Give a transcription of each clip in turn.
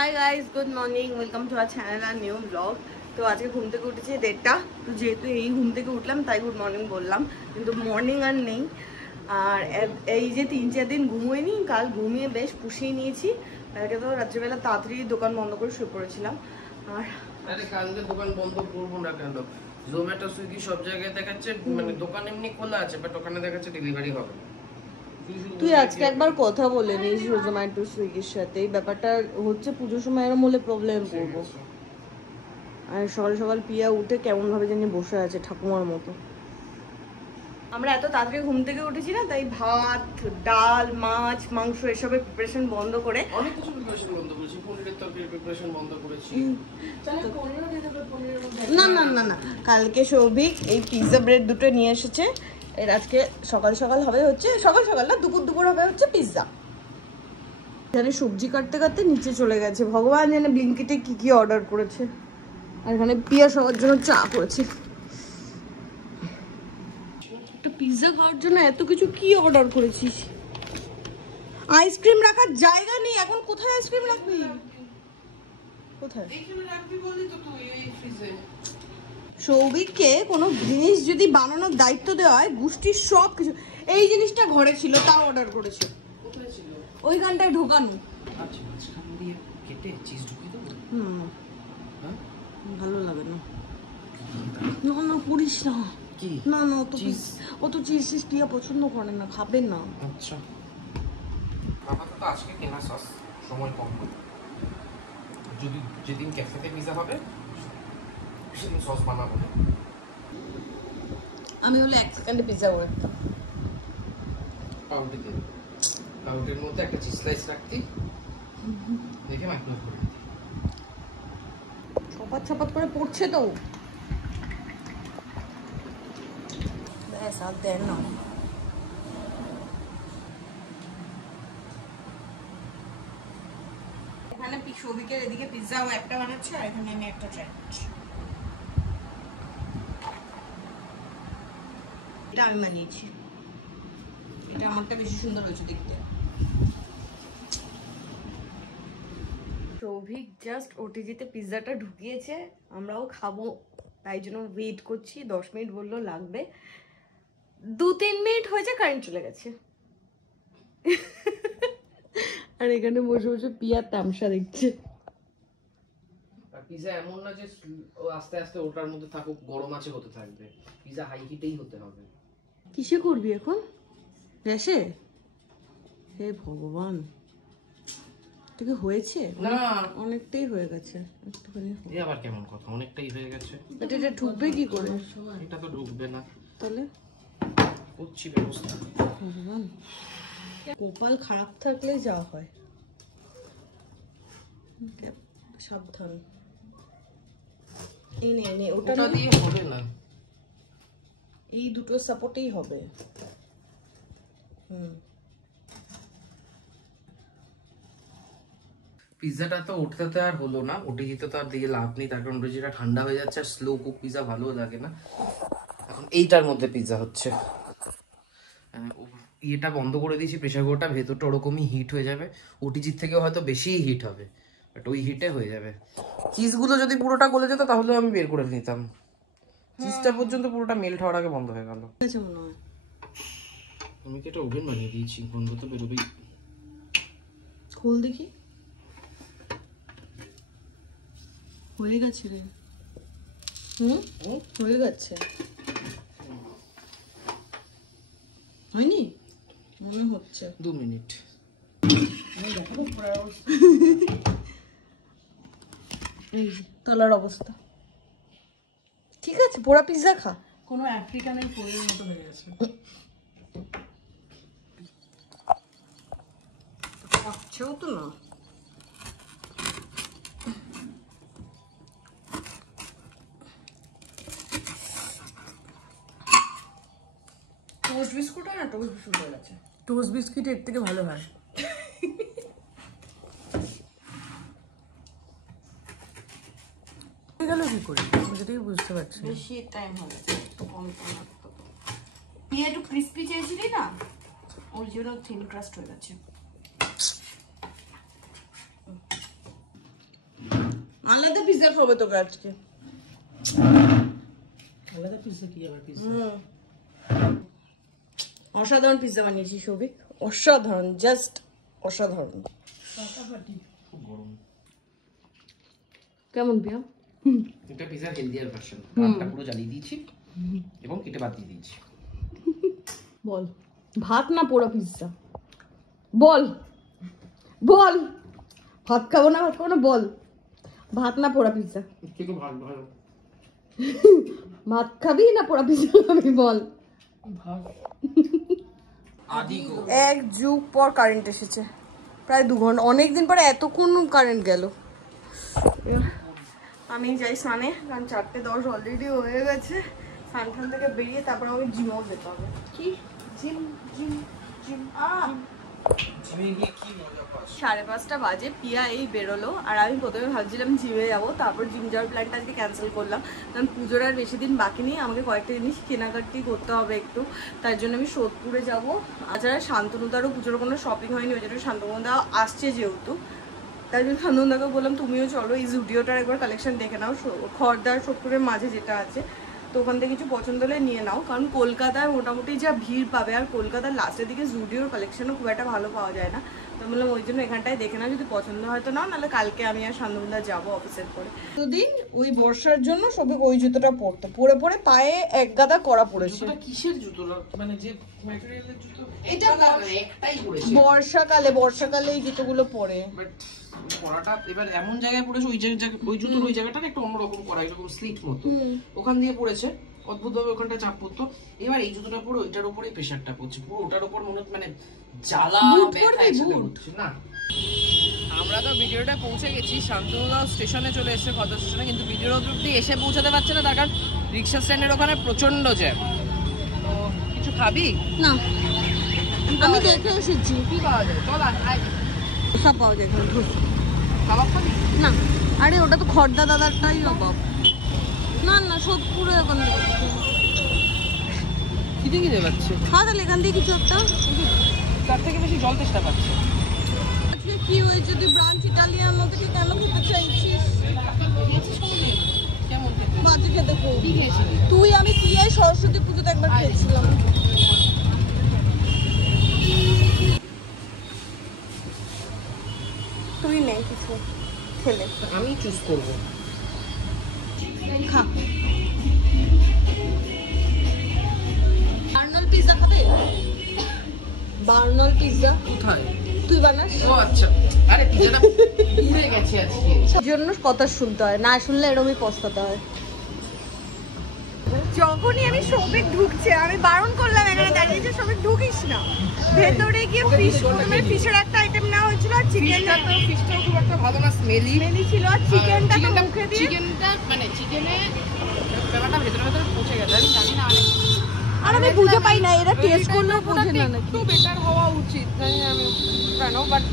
High guys, good morning, welcome to our channel আর new blog. তো আজকে ঘুম থেকে উঠেছি 1:30, তো যেহেতু এই ঘুম থেকে উঠলাম তাই গুড মর্নিং বললাম, কিন্তু মর্নিং আর নেই। আর এই যে 3-4 দিন ঘুমোইনি, কাল ঘুমিয়ে বেশ পুষিয়ে নিয়েছি। কালকে তো রাত্রিবেলা তাড়াতাড়ি দোকান বন্ধ করে শুয়ে পড়েছিলাম। আর আরে কালকে দোকান বন্ধ করবো না কেন? জোম্যাটো, সুইগি সব জায়গায় দেখাচ্ছে মানে দোকান এমনি খোলা আছে, বাট ওখানে দেখাচ্ছে ডেলিভারি হবে। তুই আজকে একবার কথা বলে নিস জোম্যাটো সুইগির সাথে, এই ব্যাপারটা হচ্ছে পুজোর সময় এরম হলে প্রবলেম পড়বো। আর সকাল সকাল পিয়া উঠে কেমন ভাবে জানি বসে আছে ঠাকুমার মতো। আমরা এত তাড়াতাড়ি ঘুম থেকে উঠেছি না, তাই ভাত, ডাল, মাছ, মাংস এসবের প্রিপারেশন বন্ধ করে অনেক কিছু প্রিপারেশন বন্ধ করেছি, পনিরের তরকারির প্রিপারেশন বন্ধ করেছি। না না না না, কালকে সৌভিক এই পিৎজা ব্রেড দুটো নিয়ে এসেছে। এর আজকে সকাল সকাল হবে হচ্ছে, সকাল সকাল না দুপুর দুপুর হবে হচ্ছে পিৎজা। এখানে সবজি কাটতে কাটতে নিচে চলে গেছে, ভগবান জানে ব্লিঙ্কিটে কি কি অর্ডার করেছে। আর এখানে পিয়া সবার জন্য চা করেছে। একটা পিৎজা খাওয়ার জন্য এত কিছু কি অর্ডার করেছিস? আইসক্রিম রাখার জায়গা নেই, এখন কোথায় আইসক্রিম রাখবি? কোথায় এইখানে রাখবি বলি তো তুই এই ফ্রিজে। সৌভিককে কোনো জিনিস যদি বানানোর দায়িত্ব দেওয়া হয়, গোষ্ঠীর সব কিছু। এই জিনিসটা ঘরে ছিল, তাও অর্ডার করেছে। কোথায় ছিল? ওইখানটায় ঢোকানো। আচ্ছা, মাঝখান দিয়ে কেটে চিজ ঢুকিয়ে দেবো। হ্যাঁ, ভালো লাগে না। না না করিস না। কি? না না, অত চিজ পিয়া পছন্দ করে না, খাবেন না। আচ্ছা, বাবা তো আজকে কেনা সস, সময় কম হবে। যদি যেদিন ক্যাফেতে পিৎজা হবে সেদিন সস বানাবো না। আমি হলে 1 সেকেন্ডে পিৎজা করে পাউডারের মধ্যে একটা চিজ স্লাইস রাখতি, দেখে মাইক্রোওয়েভ করে দিতি। ছপাত ছপাত করে পড়ছে তো। ব্যাস আর দেন না। এখানে সৌভিকের এদিকে পিৎজাও একটা বানাচ্ছে, আর এখানে আমি একটা ট্রাই করছি। এটা আমি বানিয়েছি, এটা আমারটা বেশি সুন্দর হয়েছে দেখতে। সৌভিক জাস্ট ওটিজিতে পিৎজাটা ঢুকিয়েছে, আমরাও খাবো, তাই জন্য ওয়েট করছি। 10 মিনিট বললো লাগবে, 2-3 মিনিট হয়েছে, কারেন্ট চলে গেছে। আর এখানে বসে বসে পিয়া তামসা দেখছে। আর পিৎজা এমন না যে আস্তে আস্তে ওটার মধ্যে থাকুক, গরম আছে হতে থাকবে। পিৎজা হাই হিটেই হতে হবে। কিসে করবি এখন? গ্যাসে? হে ভগবান, এটা হয়েছে না, অনেকটাই হয়ে গেছে। একটুখানি এই আবার কেমন কথা, অনেকটাই হয়ে গেছে। এটা ঢুকবে কি করে? এটা তো ঢুকবে না, তাহলে করছি ব্যবস্থা। ভগবান, কপাল খারাপ থাকলে যা হয়। সাবধান। এই নে ওটা দিয়ে হবে না, এই দুটো সাপোর্টেই হবে। পিৎজাটা তো ওঠাতে আর হলো না, ওটি দিতে তো আর দিয়ে লাভ নেই, তার কারণ যেটা ঠান্ডা হয়ে যাচ্ছে। আর স্লো কুক পিৎজা ভালো লাগে না। এখন এইটার মধ্যে পিৎজা হচ্ছে, এটা বন্ধ করে দিয়েছি প্রেসার কুকারটা, ভেতরটা ওরকমই হিট হয়ে যাবে। ওটিজির থেকে হয়তো বেশি হিট হবে, বাট ওই হিটে হয়ে যাবে। চিজগুলো যদি পুরোটা গলে যেত তাহলে আমি বের করে নিতাম। চিজটা পর্যন্ত পুরোটা মেল্ট হওয়ার আগে বন্ধ হয়ে গেল। আমি কি এটা ওভেন বানিয়ে দিয়েছি, বন্ধ তো বেরোবেই। খোল দেখি। হয়ে গেছে রে। হয়ে গেছে। হয়নি মনে হচ্ছে। 2 মিনিট। এই তোলার অবস্থা ঠিক আছে। পোড়া পিৎজা খা, কোনো আফ্রিকানের পোড়ের মতো হয়ে গেছে। পাচ্ছেও তো না। টোস্ট বিস্কুট হয় না, টোস্ট বিস্কুট হয়ে গেছে। টোস্ট বিস্কুট এর থেকে ভালো হয়। গেল কি করে সেটাই বুঝতে পারছি। বেশি টাইম হবে, কম টাইম লাগতো। পিয়া একটু ক্রিস্পি চেয়েছিলি না, ওর জন্য থিন ক্রাস্ট হয়ে গেছে। আলাদা পিৎজা খাবো তোকে আজকে। আলাদা পিজ্জা কি আবার পিজ্জা? অসাধারণ পিৎজা বানিয়েছি সৌভিক, অসাধারণ, জাস্ট অসাধারণ। কেমন পিয়া? এটা পিজার হেলদিয়ার ভার্সন। ভাতটা পুরো জ্বালিয়ে দিয়েছি এবং কেটে বাদ দিয়ে দিয়েছি। বল ভাত না পোড়া পিৎজা? বল বল, ভাত খাবো না ভাত খাবো না, বল ভাত না পোড়া পিৎজা? কিন্তু ভালো ভালো। ভাত খাবি না পোড়া পিৎজা খাবি বল? এক যুগ পর কারেন্ট এসেছে, প্রায় 2 ঘন্টা, অনেকদিন পরে এতক্ষণ কারেন্ট গেল। আমি যাই স্নানে, কারণ 4:10 অলরেডি হয়ে গেছে। স্নান থেকে বেরিয়ে তারপর আমাকে জিমও যেতে হবে। কি জিম জিম জিম? 5:30 বাজে, পিয়া এই বেরোলো, আর আমি প্রথমে ভাবছিলাম জিমে যাবো, তারপর জিম যাওয়ার প্ল্যানটা আজকে ক্যান্সেল করলাম, কারণ পুজোর আর বেশি দিন বাকি নেই, আমাকে কয়েকটা জিনিস কেনাকাটি করতে হবে একটু, তার জন্য আমি সোদপুরে যাবো। তাছাড়া শান্তনুদারও পুজোর কোনো শপিং হয়নি, ওই জন্য শান্তনুদা আসছে যেহেতু, তাই জন্য শান্তনুদাকে বললাম তুমিও চলো, এই জুডিওটার একবার কালেকশন দেখে নাও, খড়দার সোদপুরের মাঝে যেটা আছে, তো ওখান থেকে কিছু পছন্দ হলে নিয়ে নাও, কারণ কলকাতায় মোটামুটি যা ভিড় পাবে, আর কলকাতার লাস্টের দিকে জুডিওর কালেকশনও খুব একটা ভালো পাওয়া যায় না, তো বললাম ওই জন্য এখানটায় দেখে নাও, যদি পছন্দ হয় তো নাও, নাহলে কালকে আমি আর শান্তনুদা যাবো অফিসের পরে। দুদিন ওই বর্ষার জন্য সবে ওই জুতোটা পরতো, পরে পরে পায়ে এক গাদা করা পড়েছে। কিসের জুতো? মানে যে ম্যাটেরিয়ালের জুতো, এটা একটাই পড়েছে বর্ষাকালে এই জুতোগুলো পরে, বাট পরাটা এবার এমন জায়গায় পড়েছে, ওই জায়গায় ওই জুতোর ওই জায়গাটা একটু অন্যরকম করা, এরকম স্লিট মতো, ওখান দিয়ে পড়েছে অদ্ভুত ভাবে, ওখানটা চাপ পড়তো। এবার এই জুতোটা পুরো ওইটার উপরেই প্রেশারটা পড়ছে, পুরো ওটার উপর মনে মানে জ্বালা ব্যথা একসাথে হচ্ছে না। আমরা তো ভিডিওটা পৌঁছে গেছি, শান্তনুদা স্টেশনে চলে এসেছে, খড়দা স্টেশনে, কিন্তু ভিডিওর অবধি এসে পৌঁছাতে পারছে না, তার কারণ রিক্সা স্ট্যান্ডের ওখানে প্রচন্ড জ্যাম। তো কিছু খাবি? না আমি দেখে এসেছি কি পাওয়া যায়? চল সব পাওয়া যায় এখানে, খাবার খাবি না? আরে ওটা তো খড়দা দাদারটাই অভাব, না না সোদপুরে এখন খিদে খিদে পাচ্ছে, খাওয়া, তাহলে এখান থেকে কিছু একটা। তার থেকে বেশি জল তেষ্টা পাচ্ছে। আজকে কি হয়েছে, তুই ব্রাঞ্চ ইটালিয়ান থেকে কেন খেতে চাইছিস? কেমন বাজে খেতে খুব। তুই আমি পিয়াই সরস্বতী পুজোতে একবার খেয়েছিলাম। তুই নেই কিছু খেলে, আমি চুজ করবো। খা। বার্নল পিৎজা খাবে? বার্নল পিৎজা কোথায়? তুই বানাস? ও আচ্ছা, আরে পিজাটা পুড়ে গেছে আজকে, এই জন্য কথা শুনতে হয়, না শুনলে এরকমই পস্তাতে হয়। যখনই আমি সৌভিক ঢুকছে, আমি বারণ করলাম এখানে দাঁড়িয়ে যে সৌভিক ঢুকিস না, ভেতরে গিয়ে ফিশ, প্রথমে ফিশের একটা আইটেম নেওয়া হয়েছিল, আর চিকেনটা তো ফিশটা খুব একটা ভালো না, স্মেলি ছিল, আর চিকেনটা তো মুখে দিয়ে, চিকেনটা মানে চিকেনে ব্যাপারটা ভেতরে ভেতরে পৌঁছে গেছে, আমি জানি না। আর আমি বুঝে পাই না এরা টেস্ট করলেও বোঝে না নাকি। একটু বেটার হওয়া উচিত, জানি না আমি কেন, বাট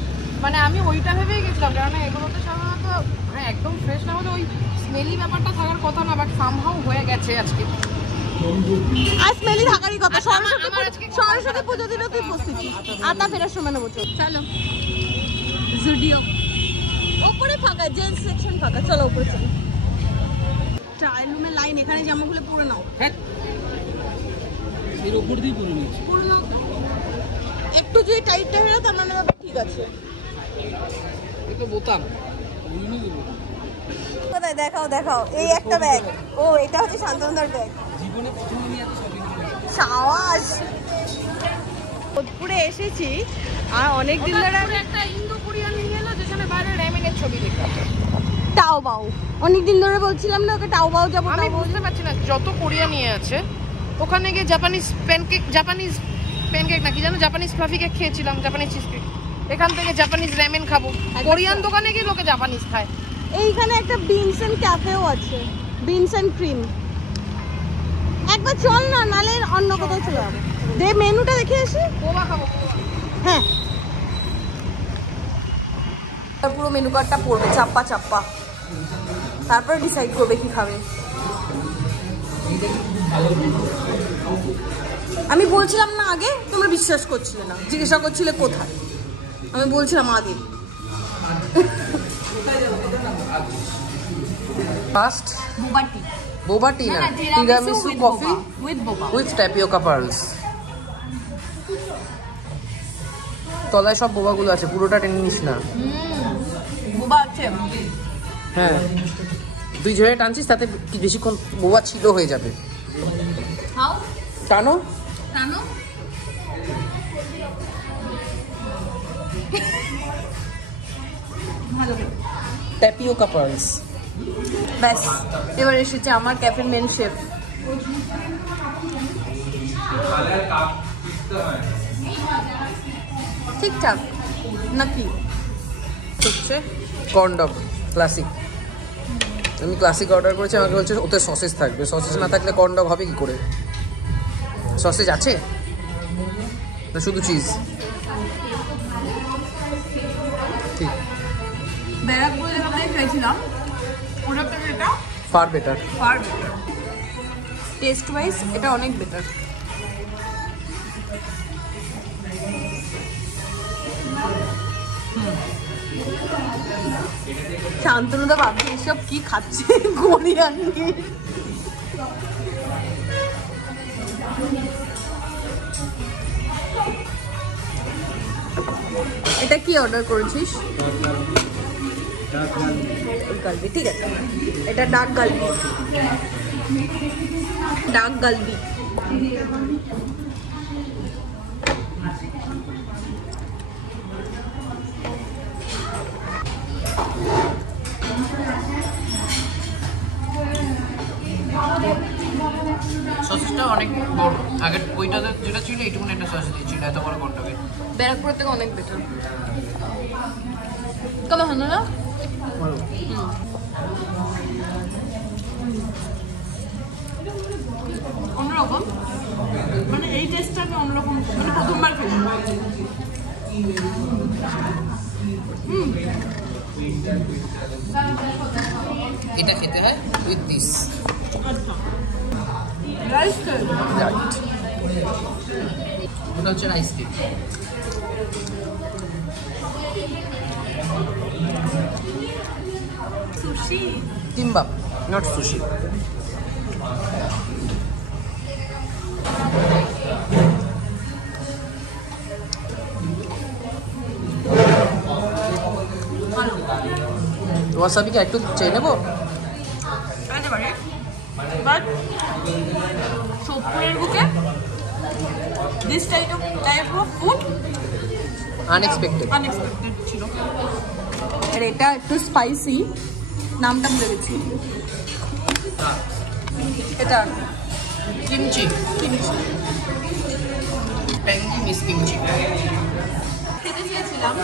মানে আমি ওইটা ভেবেই গেছিলাম, কারণ এগুলোতে সাধারণত মানে একদম ফ্রেশ না হলে ওই স্মেলি ব্যাপারটা থাকার কথা না, বাট সামহাউ হয়ে গেছে আজকে। আর স্মেলি থাকারই কথা, সরস্বতী পুজো দিলে তুই বসতিস, আতা ফেরার সময় নেবো। চলো জুডিও, ওপরে ফাঁকা, জেন্টস সেকশন ফাঁকা, চলো ওপরে চলো। ট্রায়াল রুমে লাইন, এখানে জামাগুলো পরে নাও, এর উপর দিয়ে পরে নিচ্ছি, পরে নাও, একটু যদি টাইটটা হয়ে তো আমরা নেবে, ঠিক আছে। এটা বোতাম কোথায়? দেখাও দেখাও, এই একটা ব্যাগ, ও এটা হচ্ছে শান্তনুদার ব্যাগ। জীবনে প্রথম আমি এত শপিং করি। সাওয়াজ সোদপুরে এসেছি, আর অনেক দিন ধরে একটা ইন্দো কোরিয়ান নিয়ে এলো, যেখানে বাইরে র্যামেনের ছবি দেখা, টাও বাও, অনেকদিন ধরে বলছিলাম না ওকে টাও বাও যাবো। আমি বুঝতে পারছি না, যত কোরিয়া নিয়ে আছে ওখানে গিয়ে জাপানিজ প্যানকেক নাকি জানো, জাপানিজ ফ্লাফি কেক খেয়েছিলাম, জাপানিজ চিজ কেক, এখান থেকে জাপানিজ র্যামেন খাবো, কোরিয়ান দোকানে গিয়ে লোকে জাপানিজ খায়। এইখানে একটা বিনস এন্ড ক্যাফেও আছে, বিনস এন্ড ক্রিম, একবার চল না, নালে অন্য কোথাও চলে যাবো। দে মেনুটা দেখে আসি। কোবা খাবো। হ্যাঁ, পুরো মেনু কার্ডটা পড়বে চাপ্পা চাপ্পা, তারপর ডিসাইড করবে কি খাবে। আমি বলছিলাম না আগে, তোমরা বিশ্বাস করছিলে না, জিজ্ঞাসা করছিলে কোথায়, আমি বলছিলাম আগে। First boba tea. বোবা টি না, tiramisu with coffee boba. With boba. With tapioca pearls. তলায় সব বোবাগুলো আছে, পুরোটা টেনে নিস না। boba আছে। হ্যাঁ, তুই যেভাবে টানছিস তাতে বেশিক্ষণ বোবা ছিল হয়ে যাবে। How? টানো। টানো। ভালো। Tapioca pearls. ব্যাস এবার এসেছে আমার ক্যাফের মেন শেফ। ঠিকঠাক নাকি হচ্ছে কর্ন ডগ ক্লাসিক। আমি ক্লাসিক অর্ডার করেছি, আমাকে বলছে ওতে সসেজ থাকবে। সসেজ না থাকলে কর্ন ডগ হবে কি করে? সসেজ আছে না শুধু চিজ? ঠিক, ব্যারাকপুরে যেখানে খেয়েছিলাম ওটা থেকে এটা far better. Far better. Taste wise এটা অনেক বেটার। শান্তনুদা ভাবছে এসব কি খাচ্ছে কোরিয়ান। এটা কি অর্ডার করেছিস? গালবি, ঠিক আছে। এটা ডাক গালবি, ডাক গালবি। সসেজটা অনেক বড়, আগের ওইটাতে যেটা ছিল এইটুকুন একটা সসেজ দিয়েছিল, এত বড় কর্ন ডগে। ব্যারাকপুর থেকে অনেক বেটার। কেমন হলো না? অন্যরকম, মানে এই টেস্টটা আমি অন্যরকম, মানে প্রথমবার খেলাম। এটা খেতে হয় with this. Rice cake. Right, ওটা হচ্ছে rice cake. Sushi. Kimbap, not sushi. Wasabi কি একটু চেয়ে নেবো? খেতে পারে, বাট সোদপুরের বুকে this type of food unexpected. Unexpected ছিল। আর এটা একটু স্পাইসি, নামটা ভুলে গেছি। এটা কিমচি, ট্যাঙ্গি মিস কিমচি। খেতে চেয়েছিলাম,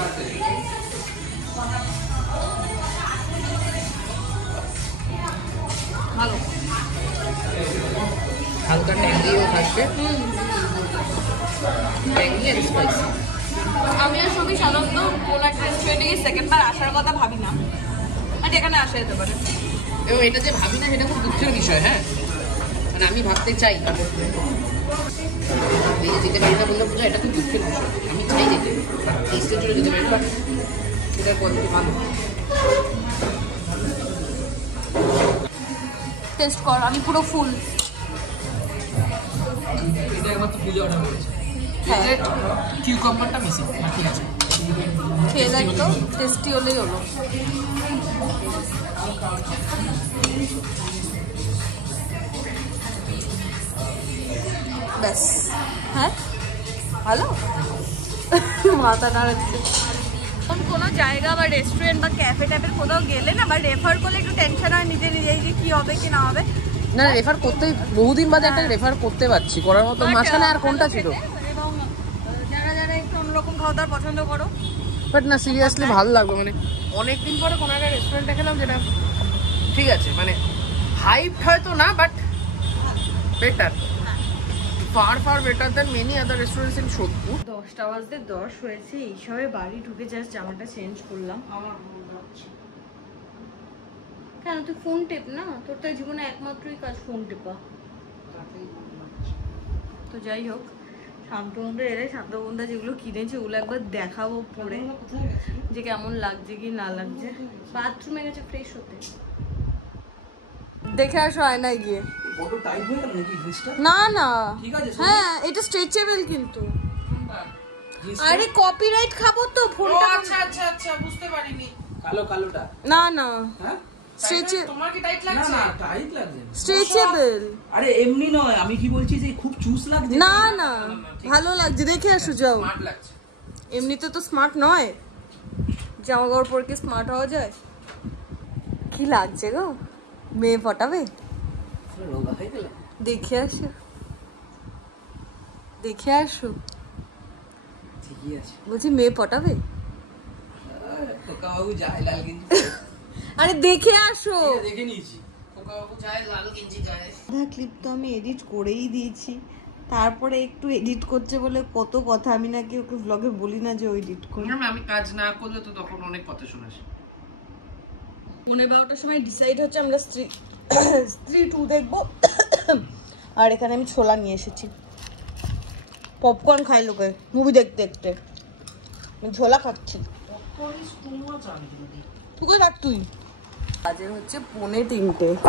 ভালো। হালকা ট্যাঙ্গিও থাকবে, ট্যাঙ্গি আর স্পাইসি। আমি আর সবই সাধারণত কোনো একটা রেস্টুরেন্টে গিয়ে সেকেন্ডবার আসার কথা ভাবি না, বাট এখানে আসা যেতে পারে। এবং এটা যে ভাবি না সেটা খুব দুঃখের বিষয়। হ্যাঁ, মানে আমি ভাবতে চাই, এই যে যেতে পারি না বললে বোঝা, এটা খুব দুঃখের বিষয়। আমি চাই যেতে, এই স্টেজে যেতে পারি, বাট সেটার কোয়ালিটি ভালো। টেস্ট কর, আমি পুরো ফুল। এটা একমাত্র পুজো অর্ডার করেছে। হ্যাঁ, কিউকাম্বারটা মিসিং, ঠিক আছে। খেয়ে দেখ তো, টেস্টি হলেই হলো। ব্যাস, হ্যাঁ ভালো। মাথা নাড়াচ্ছে। কোনো জায়গা বা রেস্টুরেন্ট বা ক্যাফে ট্যাফের কোথাও গেলে না, বা রেফার করলে একটু টেনশন হয় নিজে নিজেই যে কি হবে কি না হবে। না, রেফার করতেই বহুদিন বাদে একটা রেফার করতে পারছি, করার মতো। মাঝখানে আর কোনটা ছিল? এবং যারা যারা একটু অন্যরকম খাওয়া দাওয়া পছন্দ করো, বাট না, সিরিয়াসলি ভালো লাগবে। মানে অনেকদিন পরে কোনো একটা রেস্টুরেন্টে খেলাম যেটা ঠিক আছে, মানে হাইপ হয়তো না, but better, far better than many other restaurants in Sodepur. 10টা বাজতে 10 হয়েছে, এই সবে বাড়ি ঢুকে জাস্ট জামাটা চেঞ্জ করলাম। কেন তুই ফোন টেপ না? তোর তো জীবনে একমাত্রই কাজ ফোন টেপা। তো যাই হোক, শান্তবন্ধা এলে শান্তবন্ধা যেগুলো কিনেছে ওগুলো একবার দেখাবো পরে, যে কেমন লাগছে কি না লাগছে। বাথরুমে গেছে ফ্রেশ হতে। দেখে আসো আয়নায় গিয়ে। বড় টাইট হয়ে গেল নাকি জিনিসটা? না না, ঠিক আছে, হ্যাঁ এটা স্ট্রেচেবল কিন্তু। আরে কপিরাইট খাবো তো ফোনটা। আচ্ছা আচ্ছা আচ্ছা, বুঝতে পারিনি। কালোটা না না, হ্যাঁ তোমার কি টাইট না লাগছে? না টাইট লাগছে না। স্ট্রেচেবল। আরে এমনি নয়, আমি কি বলছি যে খুব চুস লাগছে। না না, ভালো লাগছে, দেখে আসো যাও। স্মার্ট লাগছে। এমনিতে তো স্মার্ট নয়, জামা কাপড় পরে কি স্মার্ট হওয়া যায়? কি লাগছে গো, মেয়ে পটাবে? রোগা হয়ে গেল। দেখে আসো, দেখে আসো। ঠিকই আছে। বলছি মেয়ে পটাবে? খোকা বাবু যায় লাল গেঞ্জি আরে দেখে আসো। দেখে নিয়েছি। খোকা বাবু যায়, লাল গেঞ্জি যায়। আধা ক্লিপ তো আমি এডিট করেই দিয়েছি, তারপরে একটু এডিট করছে বলে কত কথা। আমি নাকি ওকে ব্লগে বলি না যে ও এডিট করে। আমি কাজ না করলে তো তখন অনেক কথা শোনাস। 12টার সময় ডিসাইড হচ্ছে আমরা স্ত্রী 2 দেখবো। আর এখানে আমি ছোলা নিয়ে এসেছি, পপকর্ন খাই লোকে মুভি দেখতে দেখতে। আমি ছোলা খাচ্ছি। তুই রাখ তুই। বাজে হচ্ছে 2:45।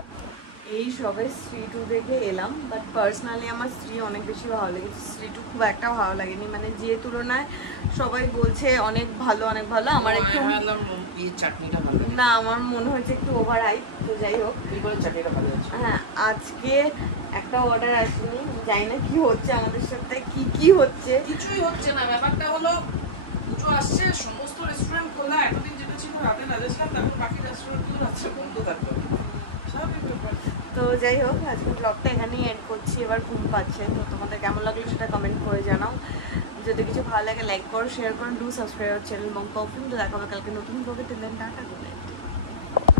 এই সবে স্ত্রী 2 দেখে এলাম, বাট পার্সোনালি আমার স্ত্রী অনেক বেশি ভালো লেগেছে। স্ত্রী 2 খুব একটা ভালো লাগেনি, মানে যে তুলনায় সবাই বলছে অনেক ভালো অনেক ভালো, আমার একটু এই চাটনিটা ভালো লাগে। না, আমার মনে হয়েছে একটু ওভার হাইপ। তো যাই হোক, এই করে চাটনিটা ভালো আছে। হ্যাঁ আজকে একটা অর্ডার আসেনি, জানি না কি হচ্ছে আমাদের সাথে, কি হচ্ছে। কিছুই হচ্ছে না, ব্যাপারটা হলো পুজো আসছে, সমস্ত রেস্টুরেন্ট খোলা। এতদিন যেটা ছিল রাতে রাজেশলাম, তারপর বাকি রেস্টুরেন্টগুলো রাত্রে বন্ধ থাকবে। স্বাভাবিক ব্যাপার। তো যাই হোক, আজকে ব্লগটা এখানেই এন্ড করছি, এবার ঘুম পাচ্ছে। তো তোমাদের কেমন লাগলো সেটা কমেন্ট করে জানাও। যদি কিছু ভালো লাগে লাইক করো, শেয়ার করো, ডু সাবস্ক্রাইব চ্যানেল মম পারফিউম। তো দেখা হবে কালকে নতুন ব্লগে। টাটা।